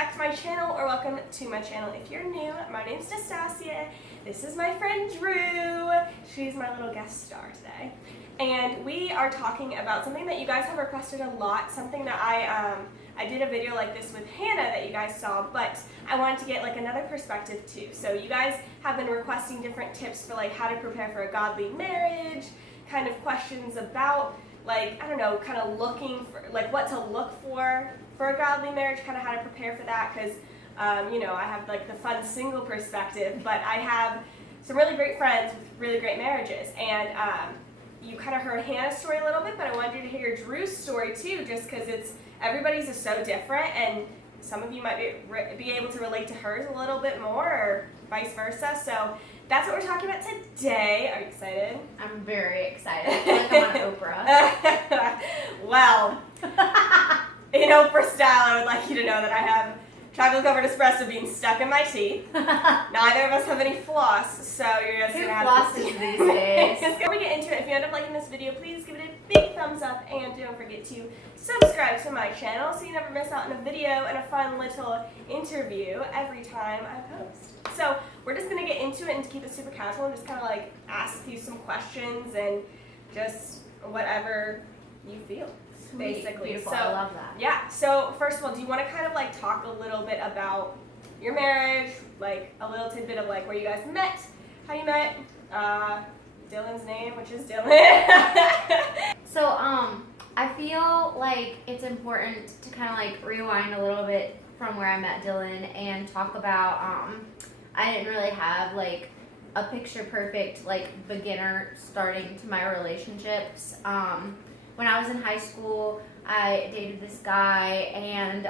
back to my channel, or welcome to my channel if you're new. My name's Nastasia. This is my friend Drew. She's my little guest star today. And we are talking about something that you guys have requested a lot, something that I did a video like this with Hannah that you guys saw, but I wanted to get like another perspective too. So you guys have been requesting different tips for like how to prepare for a godly marriage, kind of questions about like, I don't know, kind of looking for, like what to look for a godly marriage, kind of how to prepare for that, because, you know, I have like the fun single perspective, but I have some really great friends with really great marriages, and you kind of heard Hannah's story a little bit, but I wanted you to hear Drew's story too, just because everybody's is so different, and some of you might be able to relate to hers a little bit more, or vice versa. So that's what we're talking about today. Are you excited? I'm very excited. I feel like I'm on Oprah. Well, in Oprah style, I would like you to know that I have chocolate covered espresso beans stuck in my teeth. Neither of us have any floss, so you're just gonna have to flosses these days? Before we get into it, if you end up liking this video, please give it a big thumbs up, and don't forget to subscribe to my channel so you never miss out on a video and a fun little interview every time I post. So we're just gonna get into it and to keep it super casual and just kind of like ask you some questions and just whatever you feel. Basically. Beautiful. So, I love that. Yeah. So first of all, do you want to kind of like talk a little bit about your marriage, like a little tidbit of like where you guys met, how you met, Dylan's name, which is Dylan. So I feel like it's important to kind of like rewind a little bit from where I met Dylan and talk about I didn't really have like a picture perfect like beginner starting to my relationships. When I was in high school, I dated this guy, and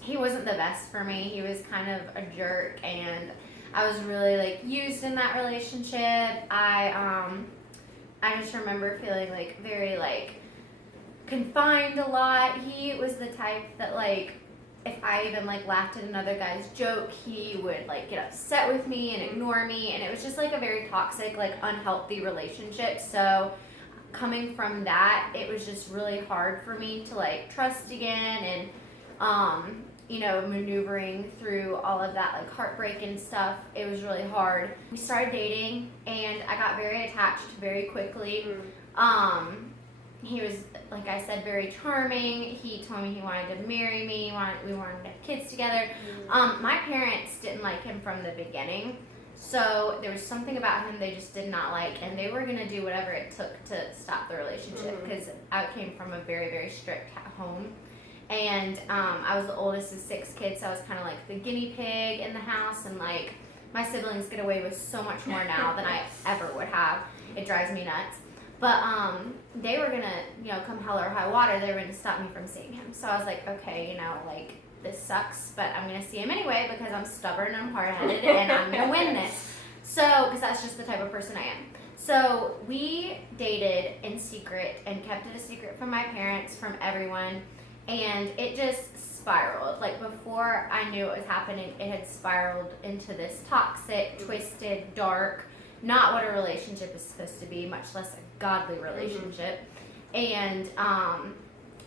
he wasn't the best for me. He was kind of a jerk, and I was really like used in that relationship. I just remember feeling like very like confined a lot. He was the type that like if I even like laughed at another guy's joke, he would like get upset with me and ignore me, and it was just like a very toxic, like unhealthy relationship. So coming from that, it was just really hard for me to like trust again, and you know, maneuvering through all of that like heartbreak and stuff, it was really hard. We started dating, and I got very attached very quickly. He was, like I said, very charming. He told me he wanted to marry me. We wanted to have kids together. My parents didn't like him from the beginning. So there was something about him they just did not like, and they were going to do whatever it took to stop the relationship, because I came from a very, very strict home, and I was the oldest of 6 kids, so I was kind of like the guinea pig in the house, and like my siblings get away with so much more now than I ever would have. It drives me nuts. But they were going to, you know, come hell or high water, they were going to stop me from seeing him. So I was like, okay, you know, like, this sucks, but I'm going to see him anyway because I'm stubborn and I'm hard-headed and I'm going to win this. So, because that's just the type of person I am. So we dated in secret and kept it a secret from my parents, from everyone, and it just spiraled. Like before I knew what was happening, it had spiraled into this toxic, twisted, dark, not what a relationship is supposed to be, much less a godly relationship. And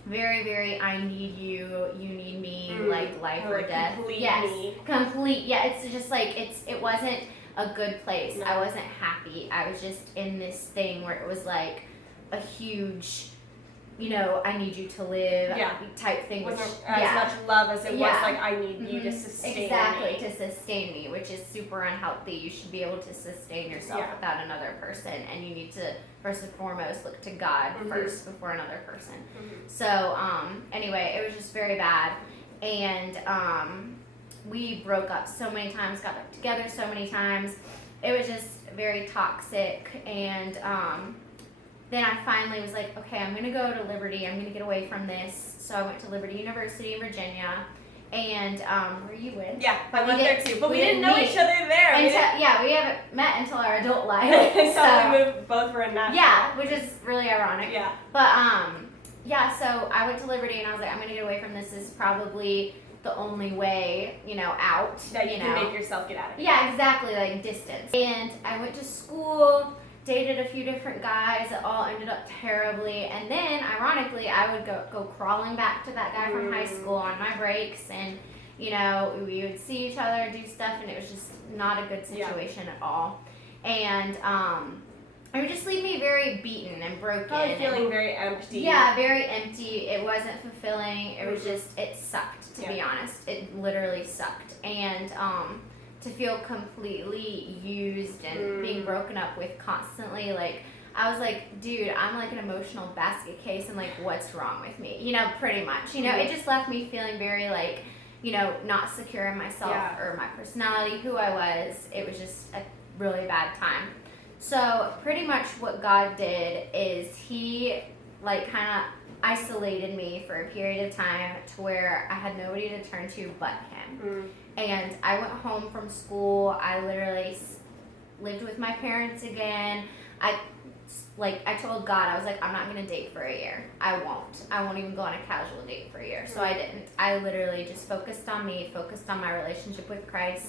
very, very, I need you, you need me, like life or death. Complete. Yeah, it's just like, it wasn't a good place. No. I wasn't happy. I was just in this thing where it was like a huge, you know, I need you to live type thing. With as much love as it was like, I need you to sustain me. Exactly, to sustain me, which is super unhealthy. You should be able to sustain yourself without another person, and you need to, first and foremost, look to God first before another person. So, anyway, it was just very bad, and we broke up so many times, got back together so many times. It was just very toxic, and then I finally was like, okay, I'm going to go to Liberty. I'm going to get away from this. So I went to Liberty University in Virginia, and where you went. Yeah, I went there too, but we didn't know each other there. We haven't met until our adult life. So we both were in Nashville. Yeah, which is really ironic. Yeah. But yeah, so I went to Liberty, and I was like, I'm going to get away from this. This is probably the only way, you know, out. That you can make yourself get out of here. Yeah, exactly, like distance. And I went to school, dated a few different guys that all ended up terribly, and then ironically I would go crawling back to that guy from high school on my breaks, and You know, we would see each other do stuff, and it was just not a good situation at all. And it would just leave me very beaten and broken. Probably feeling very empty. Yeah, very empty. It wasn't fulfilling. It was just, it sucked, to be honest. It literally sucked. And to feel completely used and being broken up with constantly, like, I was like, dude, I'm like an emotional basket case, and like, what's wrong with me? You know, pretty much. You know, it just left me feeling very like, you know, not secure in myself or my personality, who I was. It was just a really bad time. So pretty much what God did is he like kind of isolated me for a period of time to where I had nobody to turn to but him. And I went home from school. I literally lived with my parents again. I told God, I was like, I'm not going to date for a year. I won't even go on a casual date for a year. So I didn't. I literally just focused on me, focused on my relationship with Christ,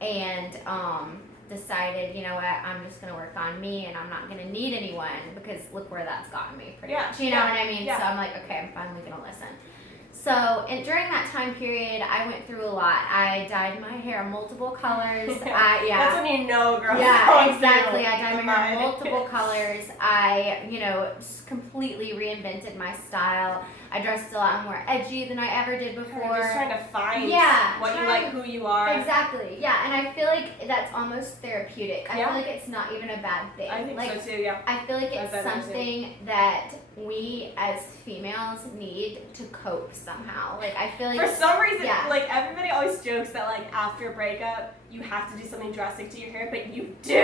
and decided, you know what, I'm just going to work on me, and I'm not going to need anyone, because look where that's gotten me pretty much. You know what I mean? So I'm like, okay, I'm finally going to listen. So, and during that time period, I went through a lot. I dyed my hair multiple colors. That's when you know, girl. Yeah, exactly. I dyed my hair multiple colors. I, you know, completely reinvented my style. I dressed a lot more edgy than I ever did before. Just trying to find what you like, who you are. Exactly. Yeah, and I feel like that's almost therapeutic. I feel like it's not even a bad thing. I think like, so too, yeah. I feel like it's something that we as females need to cope somehow. Like, I feel like for some reason, like, everybody always jokes that like after a breakup you have to do something drastic to your hair, but you do. You do,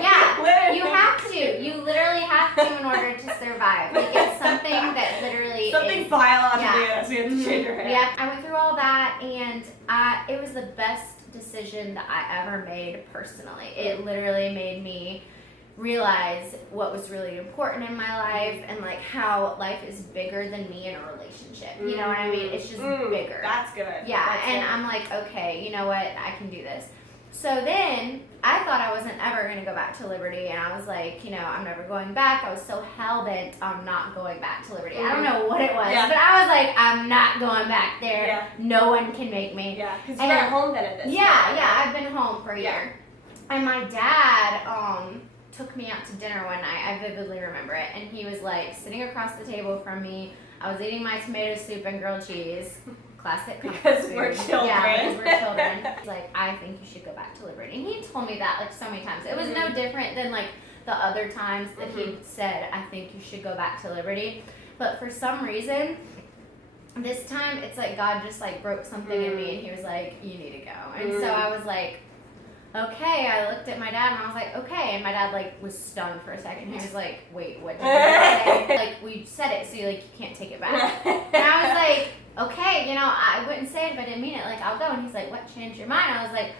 yeah. You have to. You literally have to in order to survive. Like, it's something that literally something biologically is. We have to change your hair. Yeah, I went through all that, and it was the best decision that I ever made personally. It literally made me realize what was really important in my life, and like how life is bigger than me in a relationship. You know what I mean? It's just bigger. That's good. Yeah, that's and good. I'm like, okay, you know what? I can do this. So then I thought I wasn't ever going to go back to Liberty, and I was like, you know, I'm never going back. I was so hell-bent on not going back to Liberty. I don't know what it was, but I was like, I'm not going back there. Yeah. No one can make me. Yeah, because you were at home then at this point. Yeah, I've been home for a year. And my dad took me out to dinner one night. I vividly remember it. And he was like sitting across the table from me. I was eating my tomato soup and grilled cheese. Classic because we're children. Yeah, because we're children. He's like, I think you should go back to Liberty. And he told me that like so many times. It was no different than like the other times that he said, I think you should go back to Liberty. But for some reason, this time it's like God just like broke something in me, and he was like, you need to go. And so I was like, okay. I looked at my dad and I was like, okay. And my dad like was stunned for a second. He was like, wait, what did you say? Like, we said it, so you can't take it back. And I was like, okay, you know, I wouldn't say it if I didn't mean it. Like, I'll go. And he's like, what changed your mind? I was like,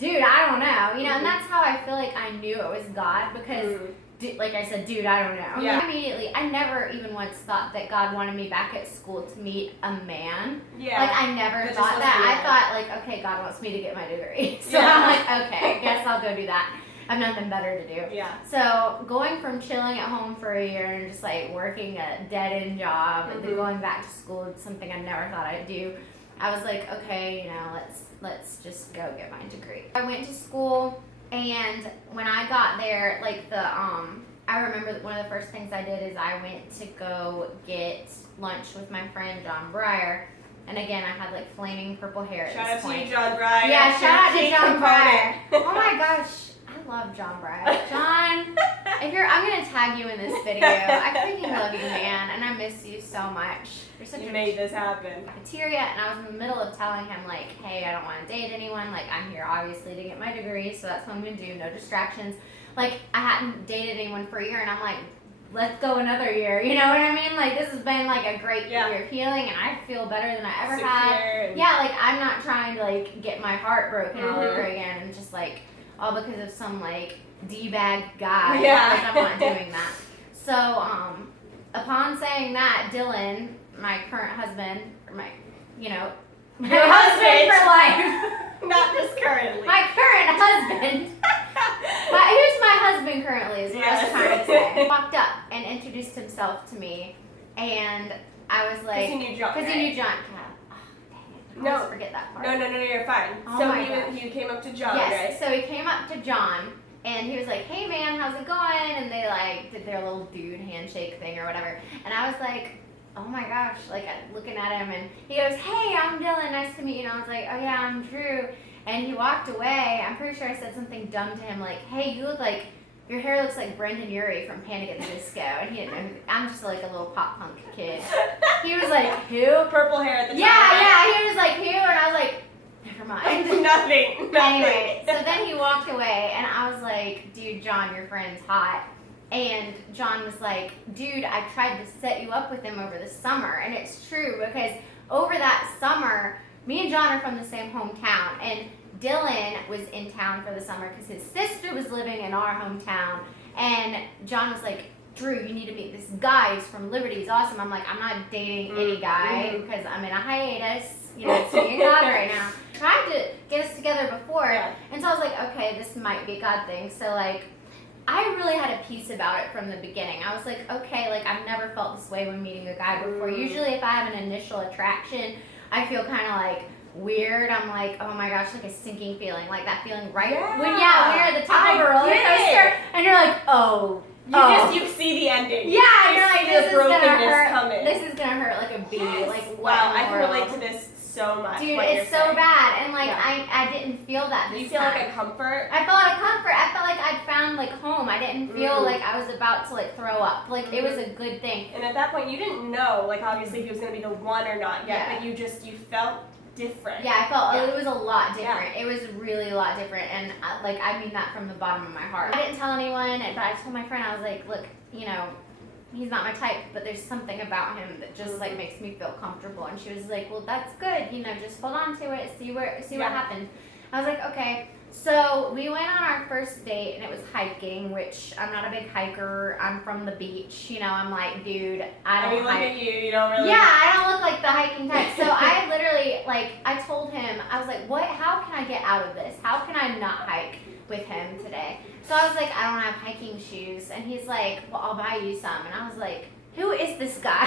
dude, I don't know. You know, and that's how I feel like I knew it was God, because like I said, dude, I don't know. Yeah. Immediately, I never even once thought that God wanted me back at school to meet a man. Yeah. Like, I never thought that. I thought, like, okay, God wants me to get my degree. So I'm like, okay, I guess I'll go do that. I have nothing better to do. Yeah. So going from chilling at home for a year and just, like, working a dead-end job and then going back to school, something I never thought I'd do, I was like, okay, you know, let's just go get my degree. I went to school. And when I got there, like I remember that one of the first things I did is I went to go get lunch with my friend John Breyer. And again, I had like flaming purple hair at this point. Shout out to you, John Breyer. Yeah, shout out to John Breyer. Oh my gosh, I love John Breyer. John, I'm gonna tag you in this video. I freaking love you, man, and I miss you so much. You're such You made this happen. Cafeteria, and I was in the middle of telling him like, hey, I don't want to date anyone. Like, I'm here obviously to get my degree, so that's what I'm gonna do. No distractions. Like, I hadn't dated anyone for a year, and I'm like, let's go another year. You know what I mean? Like, this has been like a great year of healing, and I feel better than I ever had. Yeah, like, I'm not trying to like get my heart broken all over again, and just like all because of some like D-bag guy. Yeah. Like, I'm not doing that. So upon saying that, Dylan, my current husband, or my husband for life. Not just currently. My current husband. Who's my husband currently is what I was trying to say. Walked up and introduced himself to me, and I was like, because he knew John. Because he knew John. I always forget that part. No, you're fine. Oh So my gosh. he came up to John, yes, right? so he came up to John, and he was like, hey man, how's it going? And they like did their little dude handshake thing or whatever. And I was like, oh my gosh, like looking at him, and he goes, hey, I'm Dylan, nice to meet you. And I was like, oh yeah, I'm Drew. And he walked away. I'm pretty sure I said something dumb to him, like, hey, you look like, your hair looks like Brendan Urie from Panic at the Disco. And he didn't know I'm just like a little pop punk kid. He was like, who? Purple hair at the time. Yeah, he was like, who? And I was like, never mind. Nothing. Anyway, so then he walked away, and I was like, dude, John, your friend's hot. And John was like, dude, I tried to set you up with him over the summer. And it's true, because over that summer, me and John are from the same hometown, and Dylan was in town for the summer because his sister was living in our hometown. And John was like, Drew, you need to meet this guy. He's from Liberty. He's awesome. I'm like, I'm not dating any guy because I'm in a hiatus. You know, it's me and God right now. Tried to get us together before. Yeah. And so I was like, okay, this might be a God thing. So like, I really had a peace about it from the beginning. I was like, okay, like I've never felt this way when meeting a guy before. Usually if I have an initial attraction, I feel kind of like weird. I'm like, oh my gosh, like a sinking feeling, like that feeling when you're at the top of a roller coaster, and you're like, You see the ending. Yeah, and you're like, this is gonna hurt. Coming. This is gonna hurt like a bee. Yes. Like wow, what in the I can world? relate to this so much. Dude, what it's you're so saying. bad, and like Yeah. I didn't feel that this You feel time. like a comfort. I felt a comfort. I felt like I'd found like home. I didn't feel like I was about to like throw up. Like it was a good thing. And at that point, you didn't know, like obviously, if he was gonna be the one or not yet, Yeah. but you felt different. Yeah, I felt Yeah. it was a lot different. It was really a lot different, and like I mean that from the bottom of my heart. I didn't tell anyone, but I told my friend, I was like, look, you know, he's not my type, but there's something about him that just like makes me feel comfortable. And she was like, well, that's good, you know, just hold on to it, see what happens. I was like, okay. So we went on our first date, and it was hiking, which I'm not a big hiker. I'm from the beach, you know. I'm like, dude, I don't look hike. at you don't really. Yeah, I don't look like the hiking type. So I literally, like, I told him, I was like, what? How can I get out of this? How can I not hike with him today? So I was like, I don't have hiking shoes. And he's like, well, I'll buy you some. And I was like, who is this guy?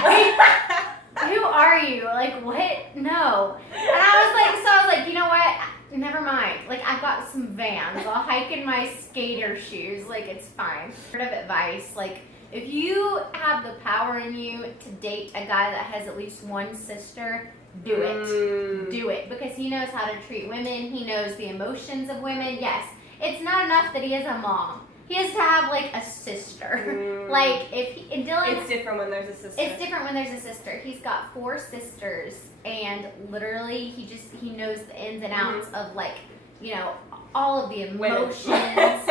Who are you? Like, what? No. And I was like, you know what? Never mind. Like, I've got some Vans. I'll hike in my skater shoes. Like, it's fine. Word of advice, like, if you have the power in you to date a guy that has at least one sister, do it. Do it. Because he knows how to treat women. He knows the emotions of women. Yes, it's not enough that he has a mom. He has to have, like, a sister. Like, and Dylan... It's different when there's a sister. It's different when there's a sister. He's got 4 sisters, and literally, he knows the ins and outs of, like, you know, all of the emotions,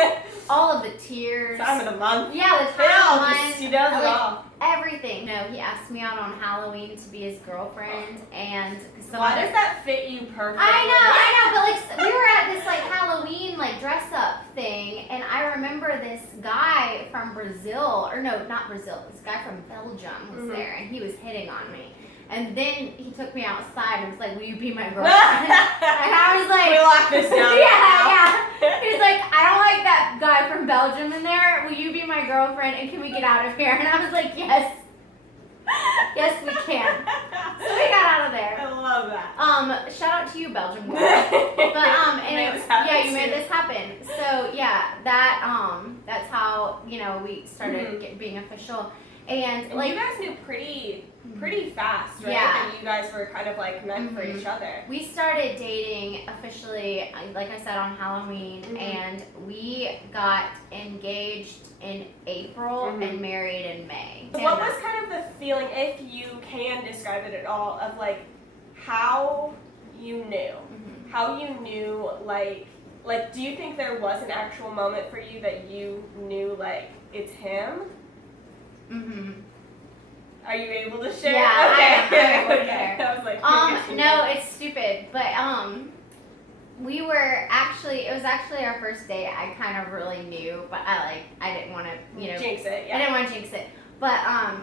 all of the tears. Time of the month. Yeah, the time of the month. He does it all. Everything. No, he asked me out on Halloween to be his girlfriend, and why does that fit you perfectly? I know, but like we were at this like Halloween like dress up thing, and I remember this guy from Brazil, or no, not Brazil, this guy from Belgium was there, and he was hitting on me. And then he took me outside and was like, will you be my girlfriend? And I was like, we lock this down. Yeah. He was like, I don't like that guy from Belgium in there. Will you be my girlfriend, and can we get out of here? And I was like, yes. Yes, we can. So we got out of there. I love that. Shout out to you, Belgium girl. But and you made this happen. So yeah, that's how, you know, we started being official. And like, you guys knew pretty fast, right? Yeah. That you guys were kind of like meant for each other. We started dating officially, like I said, on Halloween, and we got engaged in April and married in May. So what was kind of the feeling, if you can describe it at all, of like how you knew? How you knew, like do you think there was an actual moment for you that you knew like it's him? Are you able to share? Yeah, okay. I am able to share. I was like, no, it's stupid, but we were actually, it was actually our first date. I kind of really knew, but I didn't want to, you know, jinx it. Yeah. I didn't want to jinx it. But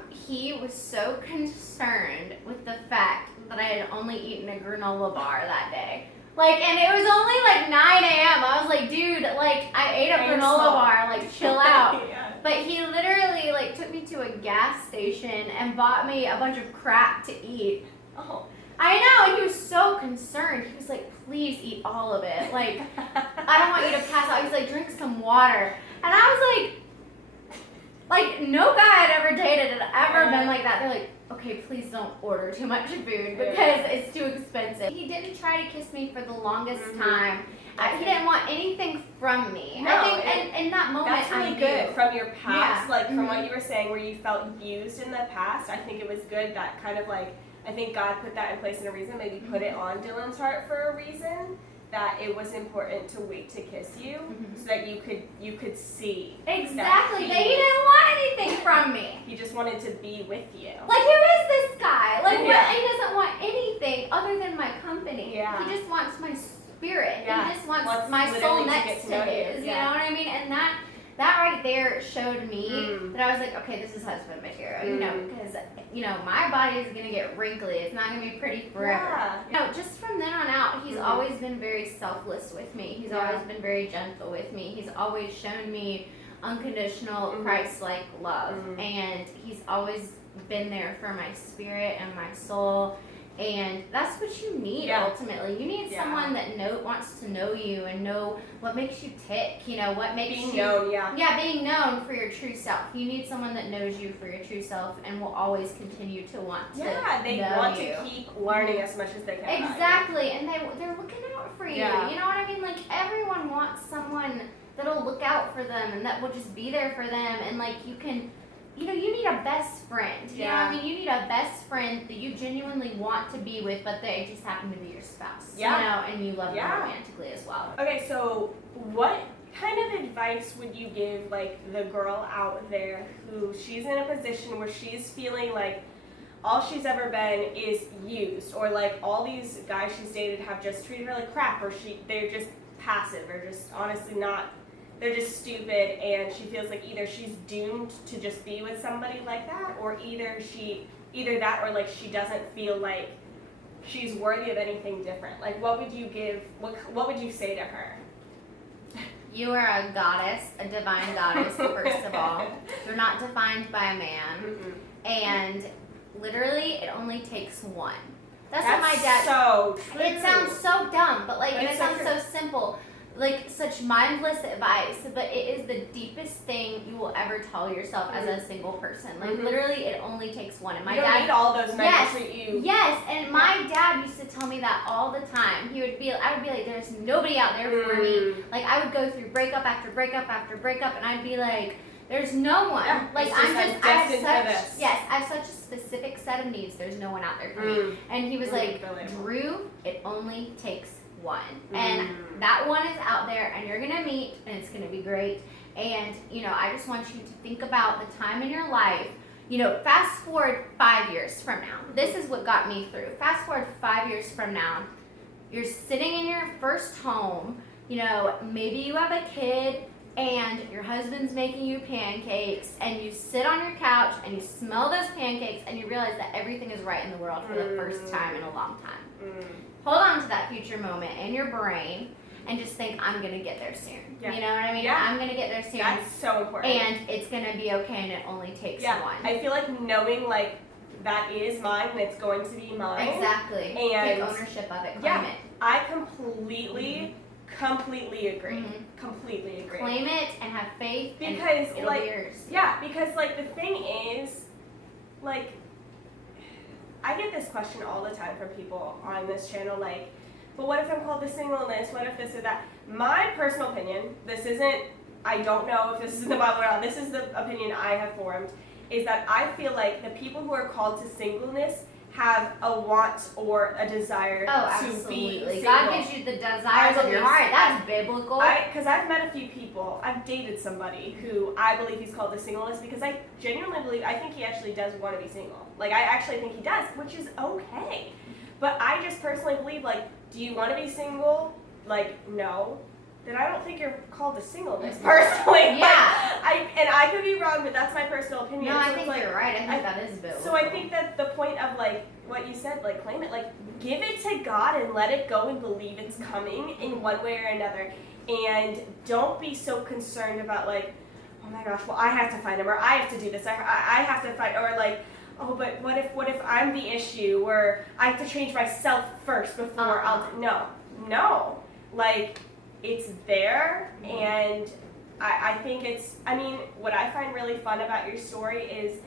he was so concerned with the fact that I had only eaten a granola bar that day. Like, and it was only like 9 a.m. I was like, dude, like, I ate a granola bar, like, chill out. Yeah. But he literally, like, took me to a gas station and bought me a bunch of crap to eat. Oh. I know, and he was so concerned. He was like, please eat all of it. Like, I don't want you to pass out. He's like, drink some water. And I was like, no guy I'd ever dated had ever been like that. They're like, okay, please don't order too much food because it's too expensive. He didn't try to kiss me for the longest time. He didn't want anything from me. No, I think in that moment, that's really I good. knew. From your past, Yeah. like from what you were saying where you felt used in the past, I think it was good that kind of like, I think God put that in place in a reason, maybe put it on Dylan's heart for a reason, that it was important to wait to kiss you so that you could see. Exactly. That he didn't want anything from me. He just wanted to be with you. Like, who is this guy? Like, Yeah. he doesn't want anything other than my company. Yeah. He just wants my spirit. Yeah. He just wants Wants my literally soul to next get to to know his. you. You Yeah. know what I mean? And that right there showed me that I was like, okay, this is husband material. You know, because my body is gonna get wrinkly. It's not gonna be pretty forever. Yeah. You know, just from then on out, he's always been very selfless with me. He's always been very gentle with me. He's always shown me unconditional Christ-like love, and he's always been there for my spirit and my soul. And that's what you need ultimately. You need someone that wants to know you and know what makes you tick. You know what makes Being you known, being known for your true self. You need someone that knows you for your true self and will always continue to want to they know want you. to keep learning as much as they can. Exactly, and they're looking out for you. Yeah. You know what I mean? Like, everyone wants someone that'll look out for them and that will just be there for them, and like you need a best friend. You know what I mean? You need a best friend that you genuinely want to be with, but they just happen to be your spouse. Yeah. You know, and you love them romantically as well. Okay, so what kind of advice would you give like the girl out there who she's in a position where she's feeling like all she's ever been is used, or like all these guys she's dated have just treated her like crap, or they're just passive, or just honestly not, they're just stupid, and she feels like either she's doomed to just be with somebody like that, or either that or like she doesn't feel like she's worthy of anything different. Like, what would you give, what would you say to her? You are a goddess, a divine goddess, first of all. You're not defined by a man. And literally, it only takes one. That's what my dad... so true. It sounds so dumb, but like, and it sounds so so simple. Like, such mindless advice, but it is the deepest thing you will ever tell yourself as a single person. Like, literally, it only takes one. And my you don't dad... need all those men to treat you. Yes, and my dad used to tell me that all the time. I would be like, there's nobody out there for me. Like, I would go through breakup after breakup after breakup, and I'd be like, there's no one. Yeah, like, I have such a specific set of needs. There's no one out there for me. And he was like, Drew, it only takes one. And that one is out there, and you're going to meet, and it's going to be great. And, I just want you to think about the time in your life. Fast forward 5 years from now. This is what got me through. Fast forward 5 years from now. You're sitting in your first home. Maybe you have a kid, and your husband's making you pancakes, and you sit on your couch, and you smell those pancakes, and you realize that everything is right in the world for the first time in a long time. Hold on to that future moment in your brain, and just think, I'm going to get there soon. Yeah. You know what I mean? Yeah. I'm going to get there soon. That's so important. And it's going to be okay, and it only takes one. I feel like knowing, like, that is mine, and it's going to be mine. Exactly. And take ownership of it. Claim it. I completely agree. Completely agree. Claim it and have faith, because and it'll be yours. Yeah, because like the thing is, like, I get this question all the time from people on this channel, like, but what if I'm called to singleness? What if this or that? My personal opinion, I don't know if this is the Bible or not, this is the opinion I have formed, is that I feel like the people who are called to singleness have a want or a desire to be single. God gives you the desires of your heart. That's biblical. Because I've met a few people. I've dated somebody who I believe he's called to singleness, because I genuinely believe, I think he actually does want to be single. Like, I actually think he does, which is okay. But I just personally believe, like, do you want to be single? Like, no. Then I don't think you're called to singleness, personally. Yeah. I could be wrong, but that's my personal opinion. No, so I think you're right. I think that is biblical. So I think that the point of, like, what you said, like, claim it, like, give it to God and let it go and believe it's coming in one way or another. And don't be so concerned about, like, oh my gosh, well, I have to find him, or I have to do this, I have to find, or like, oh, but what if I'm the issue where I have to change myself first before no. Like, it's there, and I think what I find really fun about your story is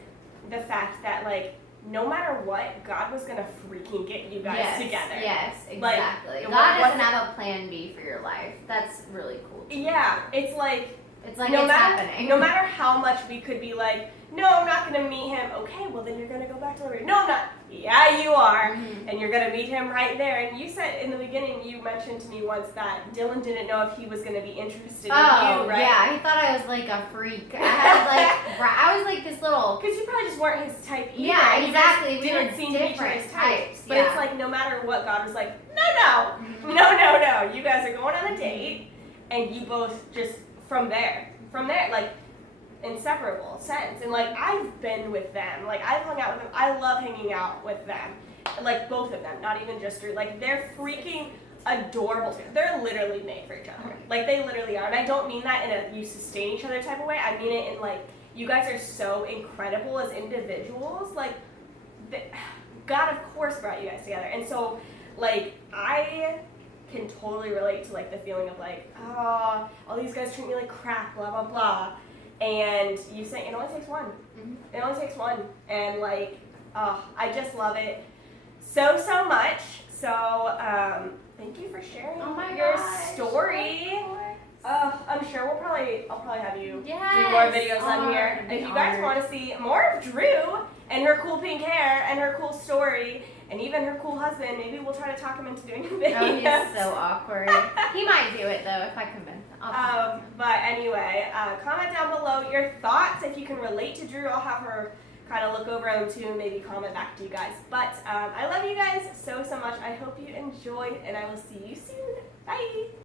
the fact that, like, no matter what, God was gonna freaking get you guys together. Yes, exactly. Like, God doesn't have a plan B for your life. That's really cool. Yeah, it's like it's happening. No matter how much we could be like, no, I'm not gonna meet him. Okay, well then you're gonna go back to Liberty. No, I'm not. Yeah, you are. Mm-hmm. And you're gonna meet him right there. And you said in the beginning, you mentioned to me once that Dylan didn't know if he was gonna be interested in you, right? Yeah, he thought I was like a freak. I was like this little. Because you probably just weren't his type either. Yeah, exactly. You didn't seem to be each other's types. But yeah. it's like no matter what, God was like, no. You guys are going on a date, and you both just from there, like, inseparable sense. And like, I've been with them, like, I've hung out with them. I love hanging out with them, like, both of them, not even just Drew. Like, they're freaking adorable together. They're literally made for each other. Like, they literally are. And I don't mean that in a you sustain each other type of way. I mean it in, like, you guys are so incredible as individuals. Like, God, of course, brought you guys together. And so, like, I can totally relate to, like, the feeling of, like, oh, all these guys treat me like crap, blah, blah, blah. And you say it only takes one. Mm-hmm. It only takes one. And, like, I just love it so much. So, thank you for sharing your story. I'm sure I'll probably have you do more videos on here. If you guys want to see more of Drew and her cool pink hair and her cool story and even her cool husband, maybe we'll try to talk him into doing a video. Oh, he's so awkward. He might do it though if I convince him. But anyway, comment down below your thoughts. If you can relate to Drew, I'll have her kind of look over them too and maybe comment back to you guys. But I love you guys so much. I hope you enjoyed, and I will see you soon.